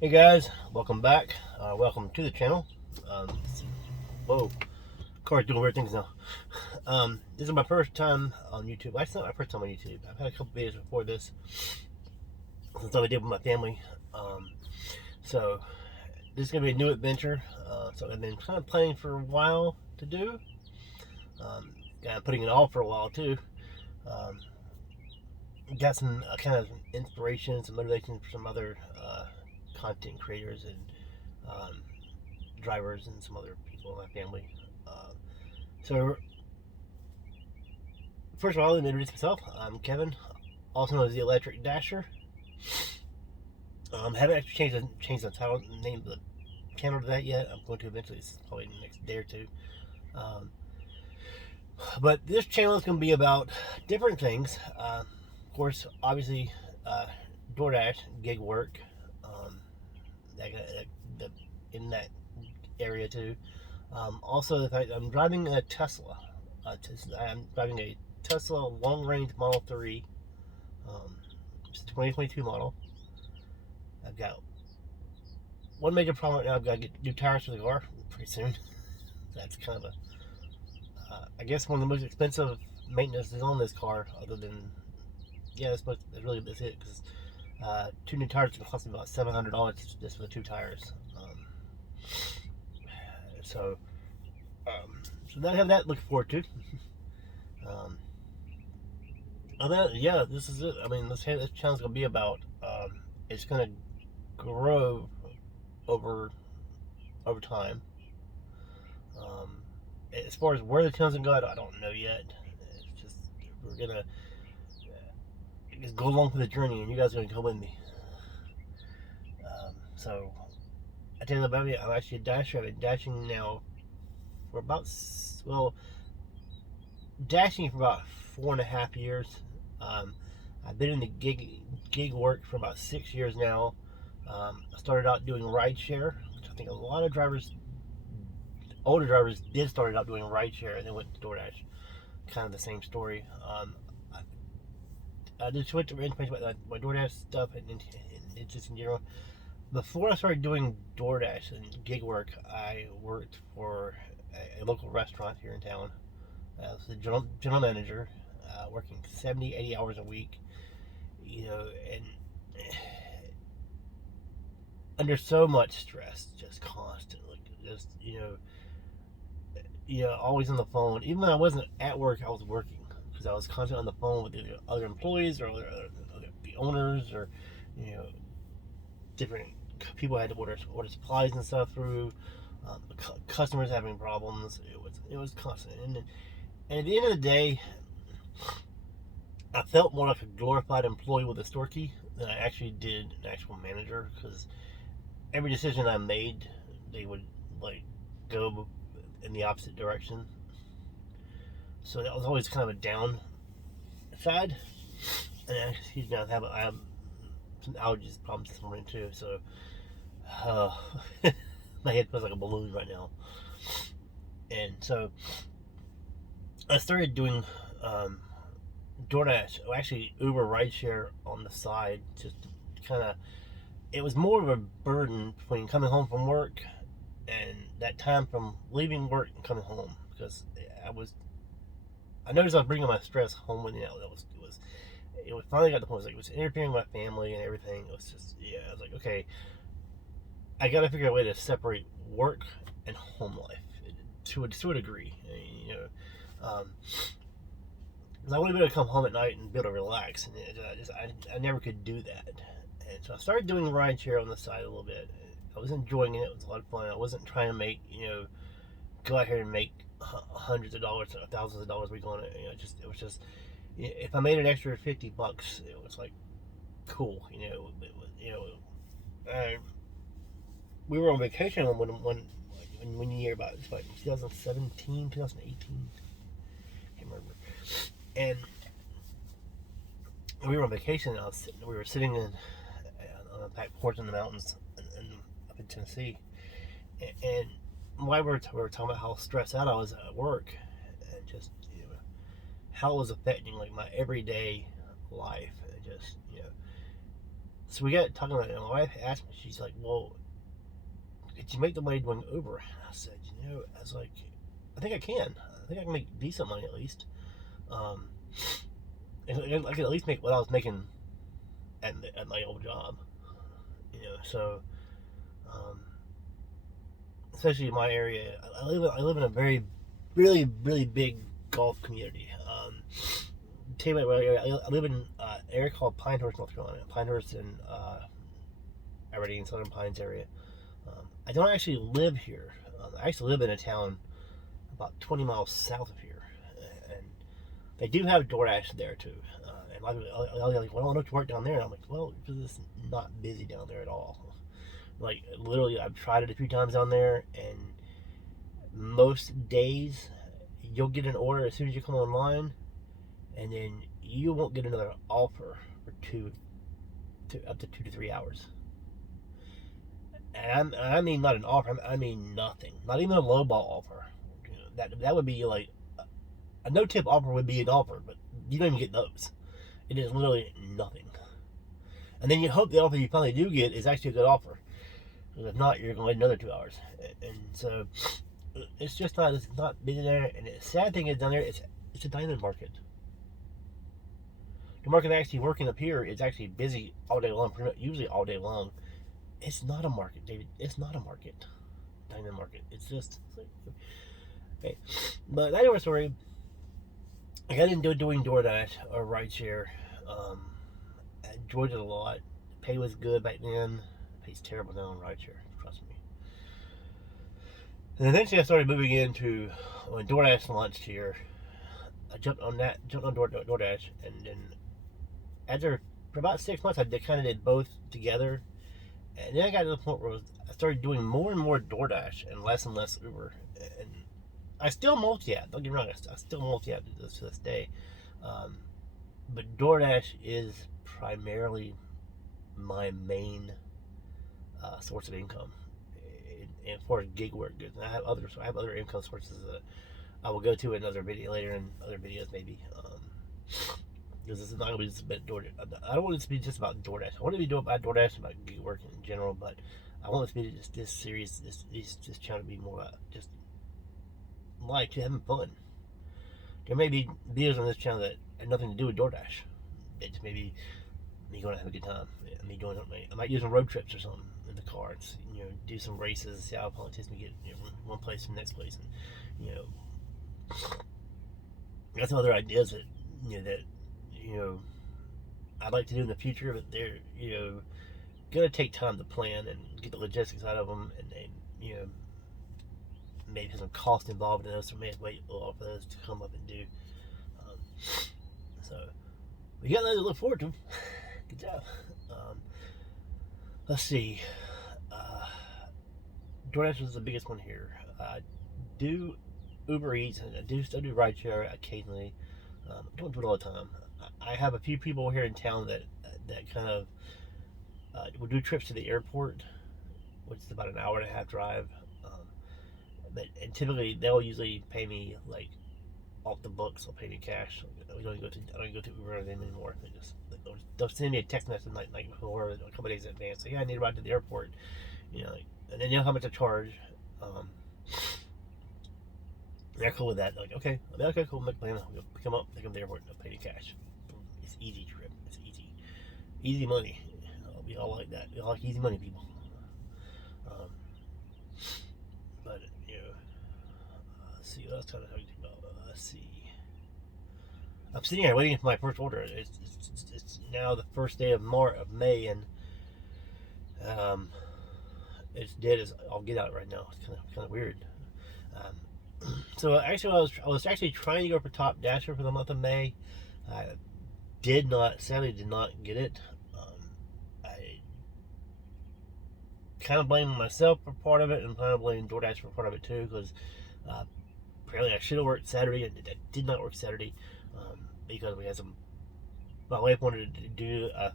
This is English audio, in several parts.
Hey guys, welcome back. Welcome to the channel. Um, Whoa, car's doing weird things now. This is my first time on YouTube. Well, it's not my first time on YouTube. I've had a couple videos before this, since I did with my family. Um, so this is gonna be a new adventure. So I've been kind of planning for a while to do. Kind of putting it off for a while too. Um, got some kind of inspiration, some motivation for some other content creators and um, drivers and some other people in my family. Uh, so, first of all, let me introduce myself. I'm Kevin, also known as the Electric Dasher. Haven't actually changed the title, name of the channel to that yet. I'm going to eventually. It's probably in the next day or two. Um, but this channel is going to be about different things. Of course, obviously, uh, DoorDash, gig work, um, that, in that area too. Also, the fact I'm driving a Tesla. I'm driving a Tesla long range Model 3. It's a 2022 model. I've got one major problem right now. I've got to get new tires for the car pretty soon. That's kind of I guess, one of the most expensive maintenances on this car, other than, yeah, that's it. Because two new tires can cost me about $700 just for the two tires. So, so that I have that looking forward to. Um, yeah, this is it. I mean, this channel's gonna be about. It's gonna grow over time. Um, as far as where the channel's gonna go, I don't know yet. It's just we're gonna just go along with the journey, and you guys are gonna come with me. So I tell you about me. I'm actually a dasher. I've been dashing now for about dashing for about 4.5 years. Um, I've been in the gig work for about 6 years now. I started out doing rideshare, which I think a lot of older drivers did start out doing rideshare and then went to DoorDash. Kind of the same story. I just went to information about my DoorDash stuff and just in general. Before I started doing DoorDash and gig work, I worked for a local restaurant here in town. I was the general manager, working 70, 80 hours a week, and under so much stress, just constantly, always on the phone. Even when I wasn't at work, I was working because I was constantly on the phone with the other employees or the owners, or you know different people had to order supplies and stuff through. Customers having problems. It was constant, and at the end of the day, I felt more like a glorified employee with a store key than I actually did an actual manager, because every decision I made, they would like go in the opposite direction. So that was always kind of a downside. And excuse me, I have some allergies problems this morning too. So uh, my head feels like a balloon right now. And so I started doing DoorDash, or actually Uber rideshare on the side, just kind of. It was more of a burden between coming home from work and that time from leaving work and coming home, because I noticed I was bringing my stress home with me. It was finally got to the point, it was interfering with my family and everything. It was just, yeah, I was like, okay, I got to figure out a way to separate work and home life to a degree. Um, because I want to be able to come home at night and be able to relax, and I never could do that. And so I started doing rideshare on the side a little bit. I was enjoying it. It was a lot of fun. I wasn't trying to go out here and make hundreds of dollars, thousands of dollars a week on it. It was just, if I made an extra $50, it was like cool. Uh, we were on vacation when year, about, it's like 2017, 2018. I can't remember. And we were on vacation. And we were sitting on a back porch in the mountains up in Tennessee, and why we were talking about how stressed out I was at work, and just how it was affecting like my everyday life, and just So we got talking about it, and my wife asked me, she's like, well, could you make the money doing Uber? And I said, I was like, I think I can. I think I can make decent money at least. Um, and I can at least make what I was making at my old job. So um, especially in my area, I live in a very, really, really big golf community. Tell you about, I live in an area called Pinehurst, North Carolina. Pinehurst in Aberdeen, Southern Pines area. I don't actually live here. I actually live in a town about 20 miles south of here, and they do have DoorDash there too. And like, well, I don't to work down there. And I'm like, well, because it's not busy down there at all. Like literally, I've tried it a few times down there, and most days you'll get an order as soon as you come online, and then you won't get another offer for up to 2 to 3 hours. And I mean not an offer. I mean nothing. Not even a lowball offer. That would be like a no tip offer would be an offer, but you don't even get those. It is literally nothing. And then you hope the offer you finally do get is actually a good offer. Because if not, you're going to wait another 2 hours. And so it's just not. It's not busy there. And the sad thing is down there, it's a diamond market. The market actually working up here is actually busy all day long. Usually all day long. It's not a market, David. It's not a market. Diamond market. It's just okay. But anyway, story. I got into doing DoorDash or rideshare. I enjoyed it a lot. The pay was good back then. The pay's terrible now on rideshare. Trust me. And eventually, I started moving into when DoorDash launched here. I jumped on DoorDash, and then after for about 6 months, I kind of did both together. And then I got to the point where I started doing more and more DoorDash and less Uber. And I still multi-app. Don't get me wrong, I still multi-app to this day. But DoorDash is primarily my main source of income. And for gig work, and I have other income sources that I will go to in another video later, in other videos maybe. Because this is not going to be just about DoorDash. I don't want it to be just about DoorDash. I want it to be about DoorDash and about gig work in general, but I want it to be just this series, this channel to be more about just like having fun. There may be videos on this channel that have nothing to do with DoorDash. It's maybe me going to have a good time. Me doing something. I might use some road trips or something in the car. It's, do some races, see how fun it takes me to get from one place to the next place, and got some other ideas that I'd like to do in the future, but they're gonna take time to plan and get the logistics out of them, and maybe some cost involved in those, so maybe wait a little for those to come up and do. So we got that to look forward to. Good job. Let's see. DoorDash is the biggest one here. I do Uber Eats and I do rideshare occasionally. Don't do it all the time. I have a few people here in town that kind of will do trips to the airport, which is about an hour and a half drive. And typically they'll usually pay me like off the books. They'll pay me cash. I don't go to Uber or them anymore. They'll send me a text message night before, a couple days in advance. Say, yeah, I need to ride to the airport. And then you know how much I charge. They're cool with that. They're like, okay, cool, make a plan. We'll pick them up, take them to the airport, and they'll pay you cash. It's easy trip. It's easy money. We all like that. We all like easy money, people. But let's see what else kind of talking about. Let's see. I'm sitting here waiting for my first order. It's now the first day of May, and it's dead as I'll get out right now. It's kind of weird. So actually, I was actually trying to go for Top Dasher for the month of May. I sadly did not get it. I kind of blame myself for part of it, and kind of blame DoorDash for part of it too, because apparently I should have worked Saturday, and I did not work Saturday because we had my wife wanted to do a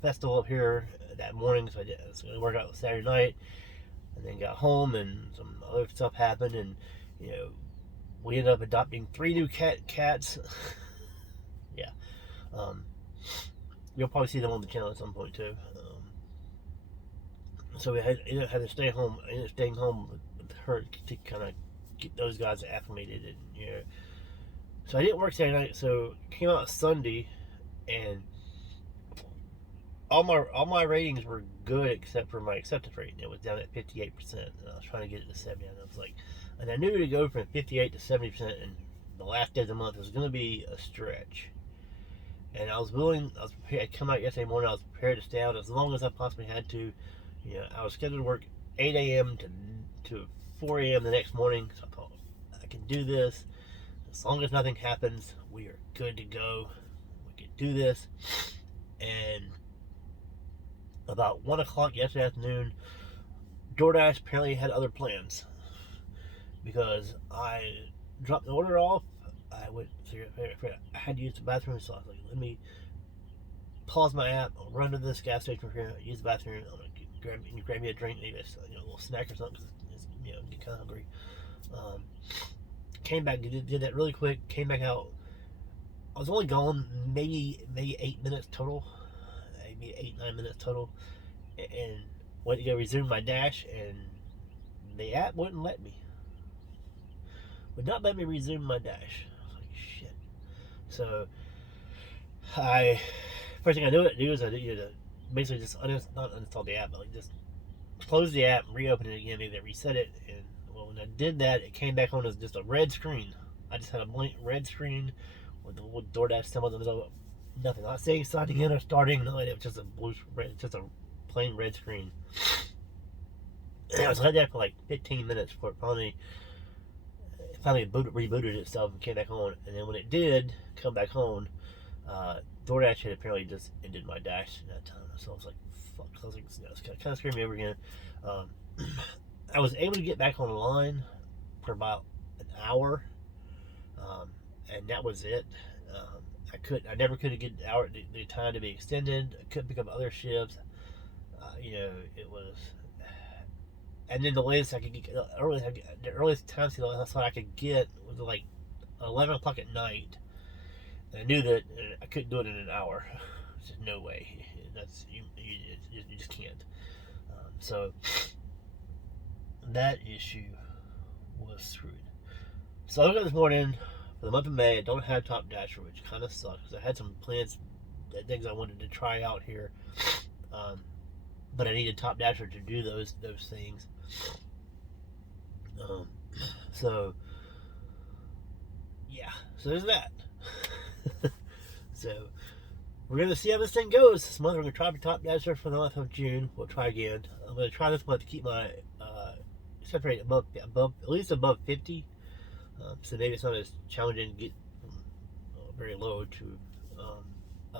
festival up here that morning, so I worked out Saturday night, and then got home, and some other stuff happened, and we ended up adopting 3 new cats. Yeah. You'll probably see them on the channel at some point too. So we had to stay home. I ended up staying home with her to kind of get those guys acclimated, and So I didn't work Saturday night. So came out Sunday, and all my ratings were good except for my acceptance rate. It was down at 58%, and I was trying to get it to 70. And I was like, and I knew to go from 58 to 70% in the last day of the month was going to be a stretch. And I was willing. I was prepared. I come out yesterday morning. I was prepared to stay out as long as I possibly had to. I was scheduled to work 8 a.m. to 4 a.m. the next morning. So I thought I can do this. As long as nothing happens, we are good to go. We can do this. And about 1 o'clock yesterday afternoon, DoorDash apparently had other plans because I dropped the order off. I had to use the bathroom, so I was like, let me pause my app, I'll run to this gas station here, use the bathroom, I'm gonna grab me a drink, maybe a little snack or something, because get kind of hungry. Came back, did that really quick, came back out. I was only gone maybe 8 minutes total, maybe 8-9 minutes total, and went to go resume my dash, and the app wouldn't let me. Would not let me resume my dash. I was like, shit. So first thing I do is I basically just not uninstall the app, but like just close the app and reopen it again. Maybe they reset it, and well, when I did that, it came back on as just a red screen. I just had a blank red screen with the little DoorDash symbol in the middle. Nothing. Not saying signing in or starting. No, it was just just a plain red screen. And I was like that for like 15 minutes before it finally rebooted itself and came back on. And then when it did come back on, DoorDash had apparently just ended my dash in that time. So I was like, fuck. I was like, it's kind of scared me over again. I was able to get back on the line for about an hour, and that was it. I never could get the time to be extended. I couldn't pick up other shifts. It was. And then the latest I could get, the earliest time slot I thought I could get was like 11 o'clock at night. And I knew that I couldn't do it in an hour. There's just no way. You just can't. So that issue was screwed. So I looked at this morning for the month of May. I don't have Top Dasher, which kind of sucks because I had some plans, things I wanted to try out here. But I needed Top Dasher to do those things. So yeah, so there's that. So we're gonna see how this thing goes this month. We're gonna try for Top Dasher for the month of June. We'll try again. I'm gonna try this month to keep my accept rate above at least above 50. So maybe it's not as challenging to get from very low to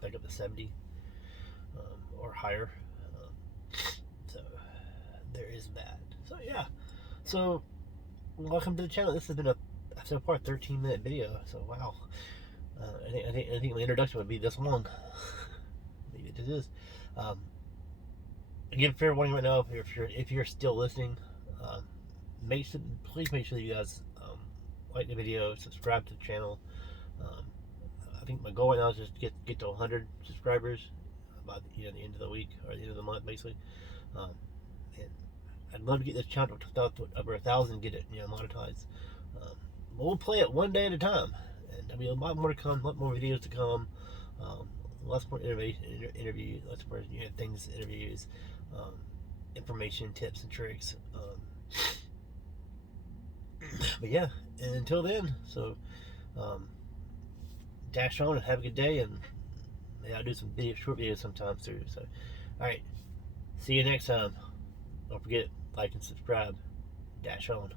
back up to 70 or higher. So there is that. So yeah. So welcome to the channel. This has been a so far 13-minute video. So wow. I think my introduction would be this long. Maybe it is. Again, fair warning right now. If you're still listening, please make sure you guys like the video, subscribe to the channel. I think my goal right now is just get to 100 subscribers by the end of the week or the end of the month, basically. And I'd love to get this channel to over 1,000, get it monetized. We'll play it one day at a time, and there'll be a lot more to come, a lot more videos to come, lots more interviews, lots more things, interviews, information, tips, and tricks. But yeah, and until then, so dash on and have a good day, and maybe I'll do some short videos sometimes too. So, all right, see you next time. Don't forget, like and subscribe. Dash on.